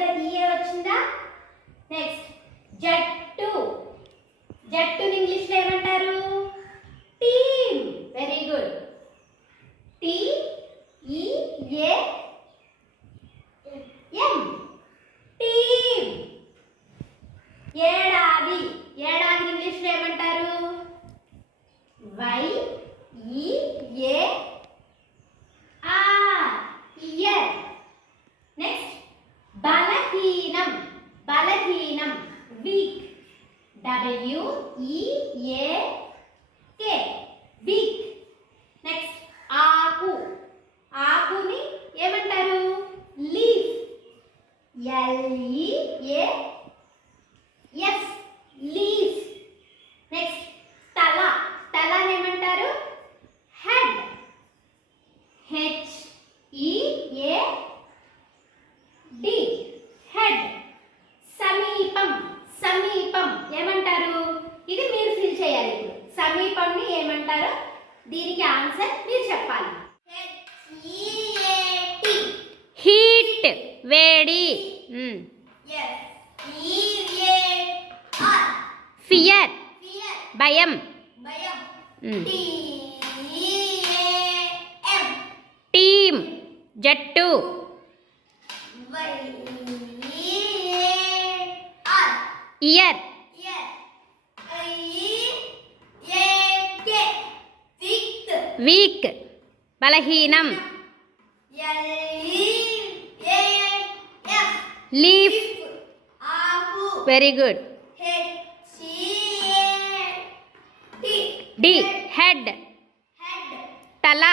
మధ్యలో ఈఏ వచ్చిందా? నెక్స్ట్ జట్టు. జట్టుని ఇంగ్లీష్లో ఏమంటారు? Team. Very good. TEAM team. ఏడాది. ఏడాది ఇంగ్లీష్లో ఏమంటారు? YEAR year. నెక్స్ట్ బలహీనం. బలహీనం వీక్. WEAK week. నెక్స్ట్ ఆకు. ఆకుని ఏమంటారు? లీఫ్. LEAF leaf. నెక్స్ట్ తల. తలని ఏమంటారు? హెడ్. HEAD head. సమీపం. సమీపం ఏమంటారు? ఇది మీరు ఫిల్ చేయాలి. సమీపంని ఏమంటారు? దీనికి ఆన్సర్ మీరు చెప్పాలి. హీట్ వేడి. ఫియర్ భయం. టీమ్ జట్టు. ఇయర్ వీక్ బలహీనం. Leaf very good. D head. తల.